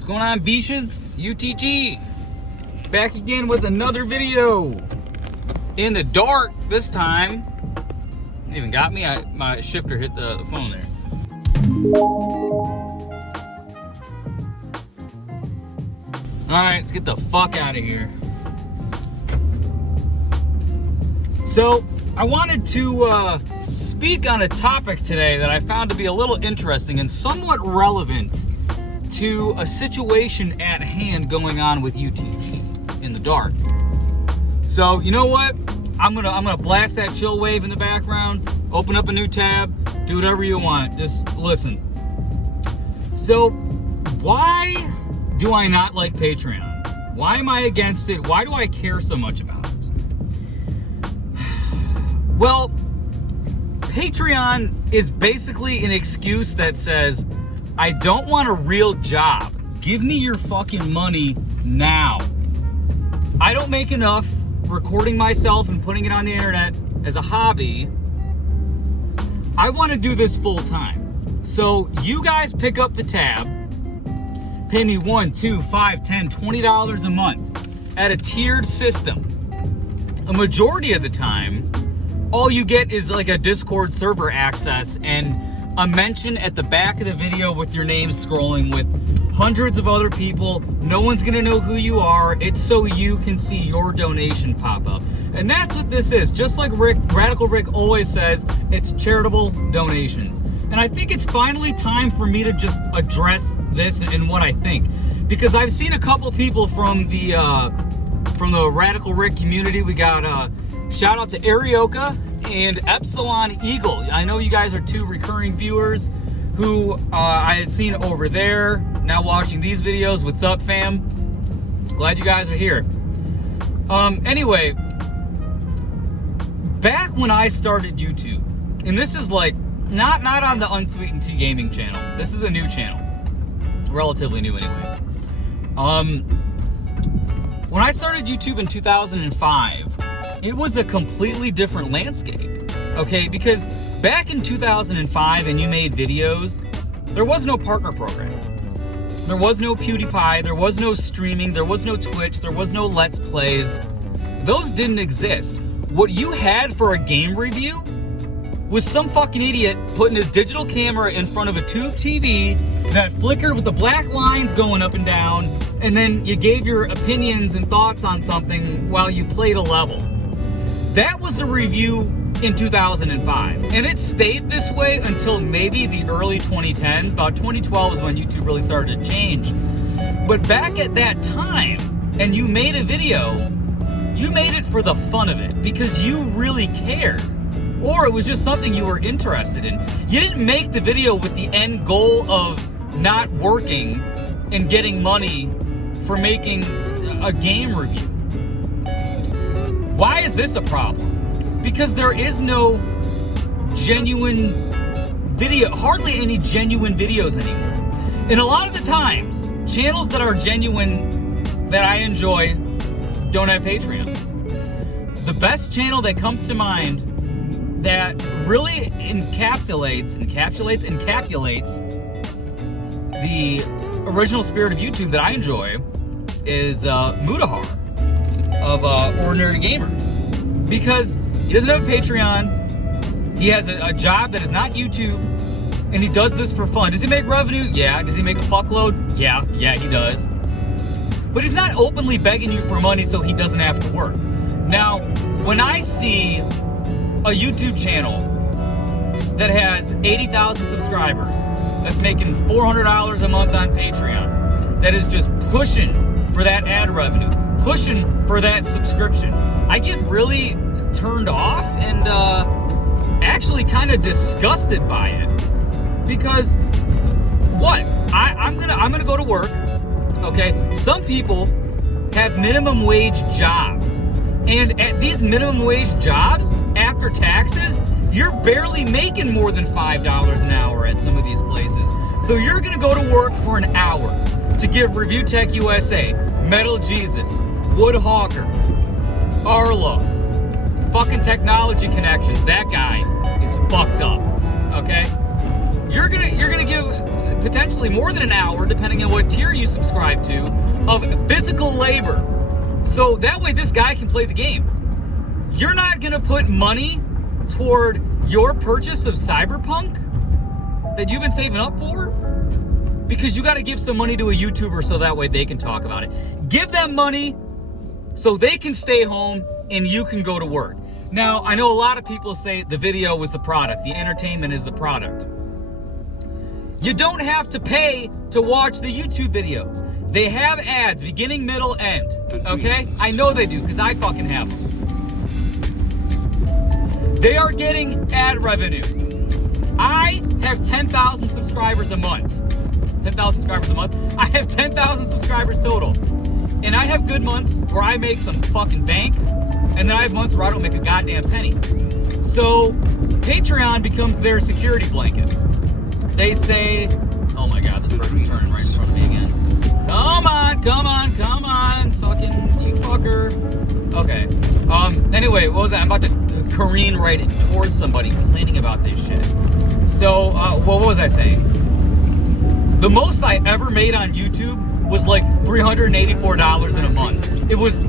What's going on, Beaches? UTG back again with another video in the dark this time. It even got me. My shifter hit the phone there. All right, let's get the fuck out of here. So I wanted to speak on a topic today that I found to be a little interesting and somewhat relevant to a situation at hand going on with UTG in the dark. So you know what? I'm gonna blast that chill wave in the background, open up a new tab, do whatever you want. Just listen. So why do I not like Patreon? Why am I against it? Why do I care so much about it? Well, Patreon is basically an excuse that says, I don't want a real job. Give me your fucking money now. I don't make enough recording myself and putting it on the internet as a hobby. I want to do this full time. So you guys pick up the tab, pay me $1, $2, $5, $10, $20 a month at a tiered system. A majority of the time, all you get is like a Discord server access and a mention at the back of the video with your name scrolling with hundreds of other people. No one's gonna know who you are. It's so you can see your donation pop up. And that's what this is. Just like Radical Rick always says, it's charitable donations. And I think it's finally time for me to just address this and what I think. Because I've seen a couple people from the Radical Rick community. We got shout out to Arioka and Epsilon Eagle. I know you guys are two recurring viewers who I had seen over there, now watching these videos. What's up, fam? Glad you guys are here. Anyway, back when I started YouTube, and this is like, not on the Unsweetened UTGaming channel. This is a new channel. Relatively new anyway. When I started YouTube in 2005, it was a completely different landscape, okay? Because back in 2005 and you made videos, there was no partner program. There was no PewDiePie, there was no streaming, there was no Twitch, there was no Let's Plays. Those didn't exist. What you had for a game review was some fucking idiot putting his digital camera in front of a tube TV that flickered with the black lines going up and down, and then you gave your opinions and thoughts on something while you played a level. That was the review in 2005, and it stayed this way until maybe the early 2010s. About 2012 is when YouTube really started to change. But back at that time, and you made a video, you made it for the fun of it because you really cared, or it was just something you were interested in. You didn't make the video with the end goal of not working and getting money for making a game review. Why is this a problem? Because there is no genuine video, hardly any genuine videos anymore. And a lot of the times, channels that are genuine, that I enjoy, don't have Patreons. The best channel that comes to mind that really encapsulates the original spirit of YouTube that I enjoy is Mudahar of Ordinary Gamer, because he doesn't have a Patreon, he has a job that is not YouTube, and he does this for fun. Does he make revenue? Yeah. Does he make a fuckload? Yeah, he does. But he's not openly begging you for money so he doesn't have to work. Now, when I see a YouTube channel that has 80,000 subscribers, that's making $400 a month on Patreon, that is just pushing for that ad revenue, pushing for that subscription, I get really turned off and actually kind of disgusted by it. Because what? I'm gonna go to work, okay? Some people have minimum wage jobs, and at these minimum wage jobs, after taxes, you're barely making more than $5 an hour at some of these places. So you're gonna go to work for an hour to give Review Tech USA, Metal Jesus, Wood Hawker, Arlo, fucking Technology Connections. That guy is fucked up. Okay, you're gonna give potentially more than an hour, depending on what tier you subscribe to, of physical labor. So that way this guy can play the game. You're not gonna put money toward your purchase of Cyberpunk that you've been saving up for? Because you gotta give some money to a YouTuber so that way they can talk about it. Give them money so they can stay home and you can go to work. Now, I know a lot of people say the video was the product, the entertainment is the product. You don't have to pay to watch the YouTube videos. They have ads, beginning, middle, end, okay? I know they do, because I fucking have them. They are getting ad revenue. I have 10,000 subscribers a month. 10,000 subscribers a month. I have 10,000 subscribers total. And I have good months where I make some fucking bank, and then I have months where I don't make a goddamn penny. So Patreon becomes their security blanket. They say, oh my God, this person's turning right in front of me again. Come on, come on, come on, fucking you fucker. Okay. Anyway, what was that? I'm about to careen right towards somebody complaining about this shit. So, what was I saying? The most I ever made on YouTube was like $384 in a month. It was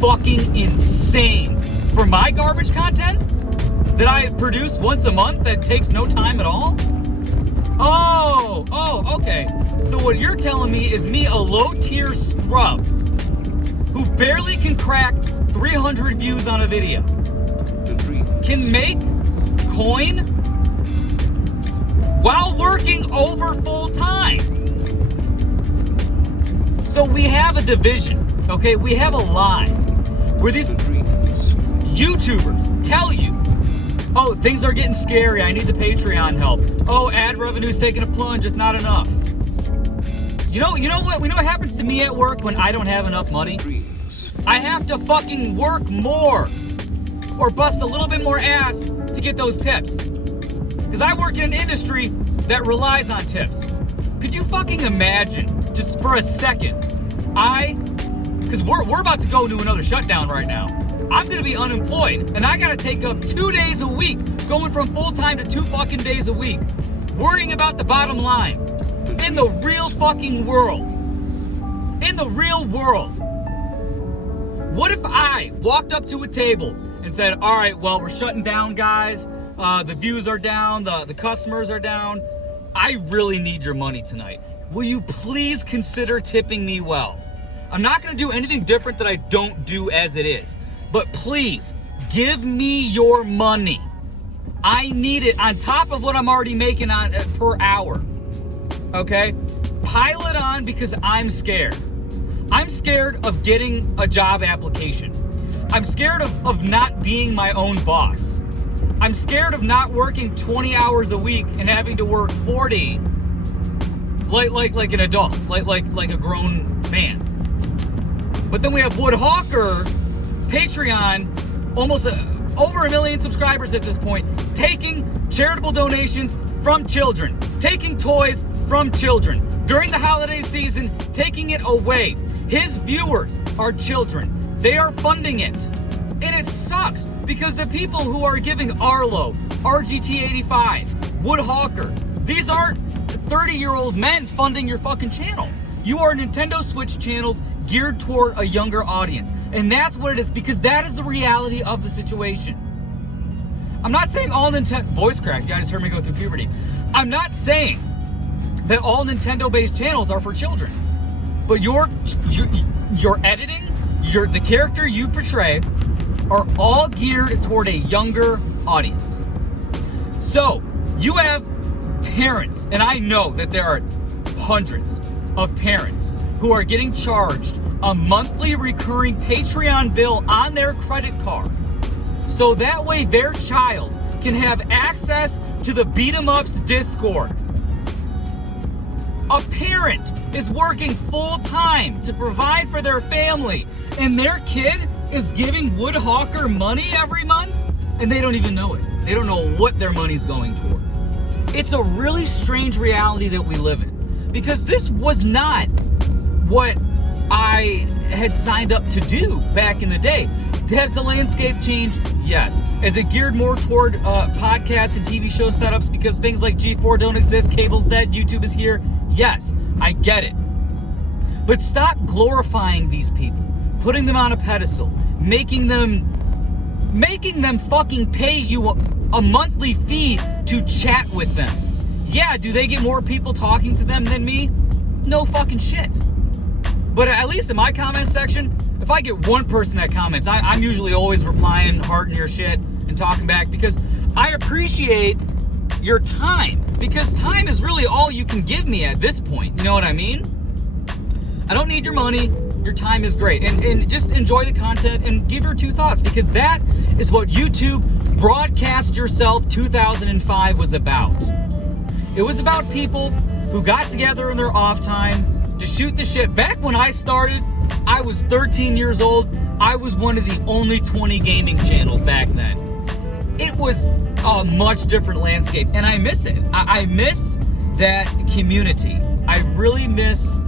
fucking insane. For my garbage content that I produce once a month that takes no time at all? Oh, okay. So what you're telling me is me, a low-tier scrub, who barely can crack 300 views on a video, can make coin while working over full time. So we have a division, okay? We have a line where these YouTubers tell you, oh, things are getting scary, I need the Patreon help. Oh, ad revenue's taking a plunge, it's not enough. You know what happens to me at work when I don't have enough money? I have to fucking work more or bust a little bit more ass to get those tips. Because I work in an industry that relies on tips. Could you fucking imagine, just for a second, because we're about to go into another shutdown right now. I'm gonna be unemployed, and I gotta take up 2 days a week, going from full-time to 2 fucking days a week, worrying about the bottom line. In the real fucking world. In the real world. What if I walked up to a table and said, all right, well, we're shutting down, guys. The views are down, the customers are down. I really need your money tonight. Will you please consider tipping me well? I'm not gonna do anything different that I don't do as it is. But please, give me your money. I need it on top of what I'm already making on per hour. Okay? Pile it on because I'm scared. I'm scared of getting a job application. I'm scared of not being my own boss. I'm scared of not working 20 hours a week and having to work 40 like an adult, like a grown man. But then we have Woodhawker, Patreon, almost over 1 million subscribers at this point, taking charitable donations from children, taking toys from children. During the holiday season, taking it away. His viewers are children. They are funding it. And it sucks because the people who are giving Arlo, RGT85, Woodhawker, these aren't 30-year-old men funding your fucking channel. You are Nintendo Switch channels geared toward a younger audience. And that's what it is, because that is the reality of the situation. I'm not saying all Nintendo... Voice crack, you guys heard me go through puberty. I'm not saying that all Nintendo-based channels are for children. But your editing, the character you portray, are all geared toward a younger audience. So, you have parents, and I know that there are hundreds of parents who are getting charged a monthly recurring Patreon bill on their credit card. So that way their child can have access to the Beat 'em Ups Discord. A parent is working full time to provide for their family, and their kid is giving Woodhawker money every month, and they don't even know it. They don't know what their money's going toward. It's a really strange reality that we live in, because this was not what I had signed up to do back in the day. Has the landscape changed? Yes. Is it geared more toward podcasts and TV show setups because things like G4 don't exist, cable's dead, YouTube is here? Yes, I get it. But stop glorifying these people, putting them on a pedestal, making them fucking pay you a monthly fee to chat with them. Yeah, do they get more people talking to them than me? No fucking shit. But at least in my comment section, if I get one person that comments, I'm usually always replying, hearting your shit, and talking back because I appreciate your time. Because time is really all you can give me at this point. You know what I mean? I don't need your money. Your time is great. And just enjoy the content and give your two thoughts because that is what YouTube Broadcast Yourself 2005 was about. It was about people who got together in their off time to shoot the shit. Back when I started, I was 13 years old. I was one of the only 20 gaming channels back then. It was a much different landscape, and I miss it. I miss that community. I really miss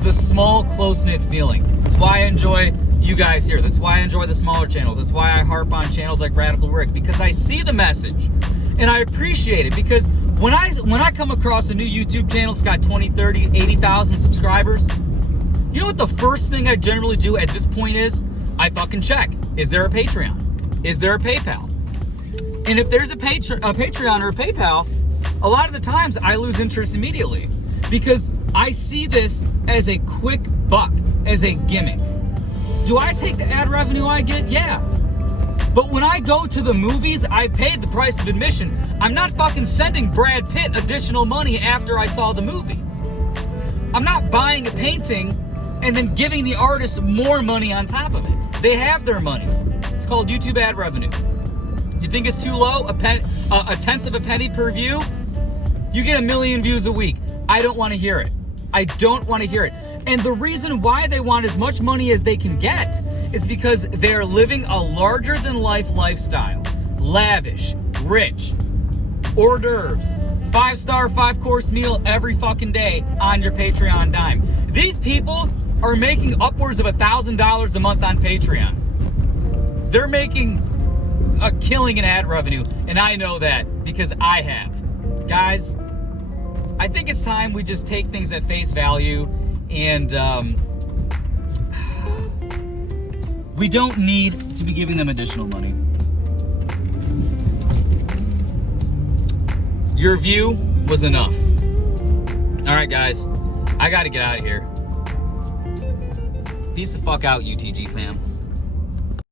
the small, close-knit feeling. That's why I enjoy you guys here. That's why I enjoy the smaller channels. That's why I harp on channels like Radical Rick, because I see the message, and I appreciate it, because when I come across a new YouTube channel that's got 20, 30, 80,000 subscribers, you know what the first thing I generally do at this point is? I fucking check. Is there a Patreon? Is there a PayPal? And if there's a Patreon or a PayPal, a lot of the times I lose interest immediately because I see this as a quick buck, as a gimmick. Do I take the ad revenue I get? Yeah. But when I go to the movies, I paid the price of admission. I'm not fucking sending Brad Pitt additional money after I saw the movie. I'm not buying a painting and then giving the artist more money on top of it. They have their money. It's called YouTube ad revenue. You think it's too low? A tenth of a penny per view? You get 1 million views a week. I don't want to hear it. I don't want to hear it. And the reason why they want as much money as they can get is because they're living a larger-than-life lifestyle. Lavish, rich, hors d'oeuvres, 5-star, 5-course meal every fucking day on your Patreon dime. These people are making upwards of $1,000 a month on Patreon. They're making a killing in ad revenue, and I know that because I have. Guys, I think it's time we just take things at face value, and we don't need to be giving them additional money. Your view was enough. All right, guys, I got to get out of here. Peace the fuck out, UTG fam.